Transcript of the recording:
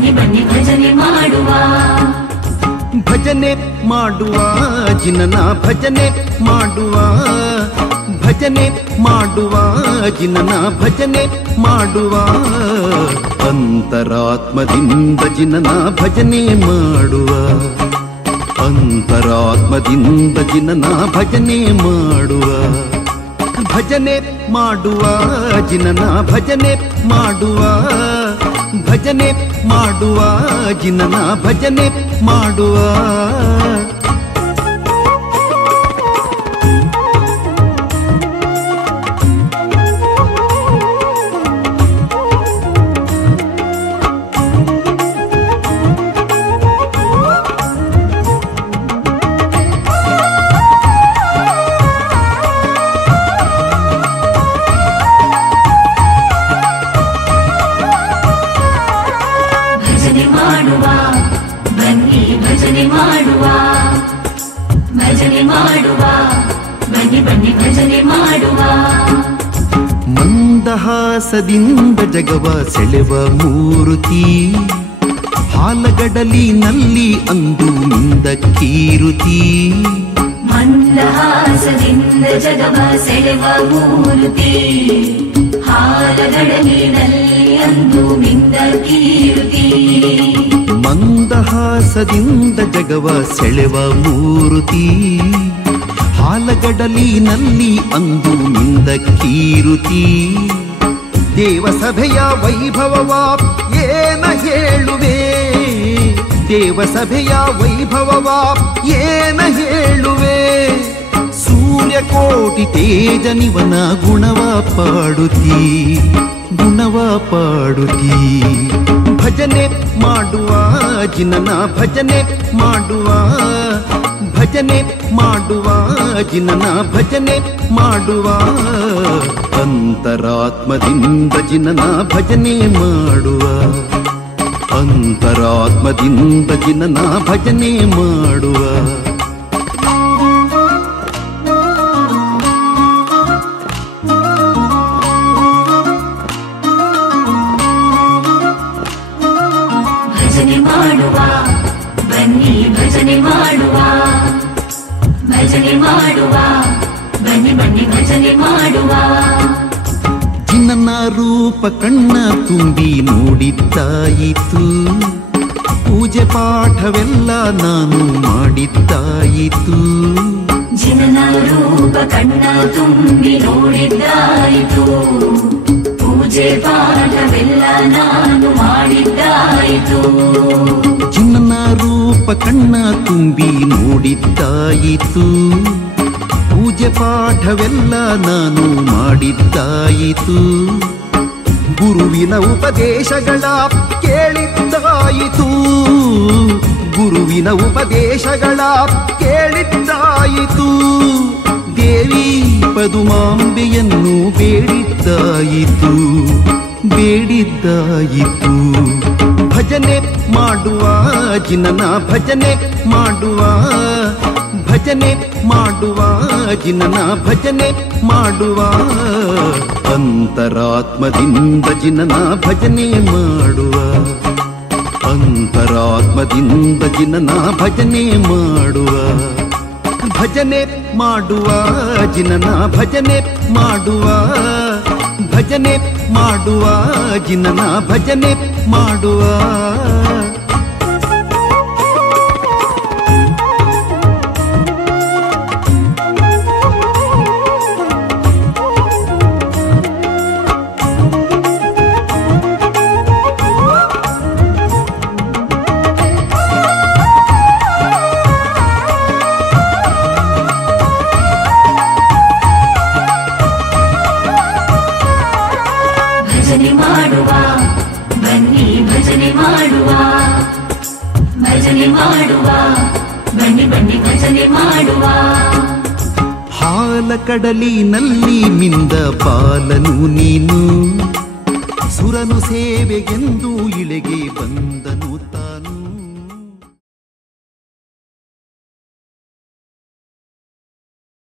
ಬನ್ನಿ ಬನ್ನಿ ಭಜನೆ ಮಾಡುವ ಭಜನೆ ಮಾಡುವ ಜಿನನ ಭಜನೆ ಮಾಡುವ ಭಜನೆ ಮಾಡುವ ಜಿನನ ಭಜನೆ ಮಾಡುವ ಅಂತರಾತ್ಮದಿಂದ ಜಿನನ ಭಜನೆ ಮಾಡುವ ಅಂತರಾತ್ಮದಿಂದ ಜಿನನ ಭಜನೆ ಮಾಡುವ ಭಜನೆ ಮಾಡುವ ಜಿನನ ಭಜನೆ ಮಾಡುವ ಭಜನೆ ಮಾಡುವ ಜಿನನ ಭಜನೆ ಮಾಡುವ ಬನ್ನಿ ಭಜನೆ ಮಾಡುವ ಭಜನೆ ಮಾಡುವ ಬನ್ನಿ ಬನ್ನಿ ಭಜನೆ ಮಾಡುವ ಮಂದಹಾಸದಿಂದ ಜಗವ ಸೆಳೆವ ಮೂರುತಿ ಹಾಲಗಡಲಿನಲ್ಲಿ ಅಂದು ಮಿಂದ ಕೀರುತಿ ಮಂದಹಾಸದಿಂದ ಜಗವ ಸೆಳೆವ ಮೂರುತಿ ಹಾಲಗಡಲಿನಲ್ಲಿ ಅಂದು ಮಿಂದ ಕೀರುತಿ ಮಂದಹಾಸದಿಂದ ಜಗವ ಸೆಳೆವ ಮೂರುತಿ ಹಾಲಗಡಲಿನಲ್ಲಿ ಅಂದು ಮಿಂದ ಕೀರುತಿ ದೇವಸಭೆಯ ವೈಭವವ ಏನ ಹೇಳುವೆ ದೇವಸಭೆಯ ವೈಭವವ ಏನ ಹೇಳುವೆ ಸೂರ್ಯಕೋಟಿ ತೇಜನಿವನ ಗುಣವ ಪಾಡುತ್ತೀ ಗುಣವ ಪಾಡುತ್ತೀ ಭಜನೆ ಮಾಡುವ ಜಿನನ ಭಜನೆ ಮಾಡುವ ಭಜನೆ ಮಾಡುವ ಜಿನನ ಭಜನೆ ಮಾಡುವ ಅಂತರಾತ್ಮದಿಂದ ಜಿನನ ಭಜನೆ ಮಾಡುವ ಅಂತರಾತ್ಮದಿಂದ ಜಿನನ ಭಜನೆ ಮಾಡುವ ಭಜನೆ ಮಾಡುವ ಬನ್ನಿ ಭಜನೆ ಮಾಡುವ ಭಜನೆ ಮಾಡುವ ಬನ್ನಿ ಬನ್ನಿ ಭಜನೆ ಮಾಡುವ ಜಿನನ ರೂಪ ಕಣ್ಣ ತುಂಬಿ ನೋಡಿದ್ದಾಯಿತು ಪೂಜೆ ಪಾಠವೆಲ್ಲ ನಾನು ಮಾಡಿದ್ದಾಯಿತು ಜಿನನ ರೂಪ ಕಣ್ಣ ತುಂಬಿ ನೋಡಿದ್ದಾಯಿತು ಪೂಜೆ ಪಾಠವೆಲ್ಲ ನಾನು ಮಾಡಿದ್ದಾಯಿತು ಜಿನನ ರೂಪ ಕಣ್ಣ ತುಂಬಿ ನೋಡಿದ್ದಾಯಿತು ಪೂಜೆ ಪಾಠವೆಲ್ಲ ನಾನು ಮಾಡಿದ್ದಾಯಿತು ಗುರುವಿನ ಉಪದೇಶಗಳ ಕೇಳಿದ್ದಾಯಿತು ಗುರುವಿನ ಉಪದೇಶಗಳ ಕೇಳಿದ್ದಾಯಿತು ದೇವಿ ಪದುಮಾಂಬೆಯನ್ನು ಬೇಡಿದ್ದಾಯಿತು ಬೇಡಿದ್ದಾಯಿತು ಭಜನೆ ಮಾಡುವ ಜಿನನ ಭಜನೆ ಮಾಡುವ ಭಜನೆ ಮಾಡುವ ಜಿನನ ಭಜನೆ ಮಾಡುವ ಅಂತರಾತ್ಮದಿಂದ ಜಿನನ ಭಜನೆ ಮಾಡುವ ಅಂತರಾತ್ಮದಿಂದ ಜಿನನ ಭಜನೆ ಮಾಡುವ ಭಜನೆ ಮಾಡುವ ಜಿನನ ಭಜನೆ ಮಾಡುವ ಭಜನೆ ಮಾಡುವ ಜಿನನ ಭಜನೆ ಮಾಡುವ ಭಜನೆ ಮಾಡುವ ಬನ್ನಿ ಭಜನೆ ಮಾಡುವ ಭಜನೆ ಮಾಡುವ ಬನ್ನಿ ಬನ್ನಿ ಭಜನೆ ಮಾಡುವ ಹಾಲ ಕಡಲಿನಲ್ಲಿ ಮಿಂದ ಬಾಲನು ನೀನು ಸುರನು ಸೇವೆಗೆಂದು ಇಳೆಗೆ ಬಂದನು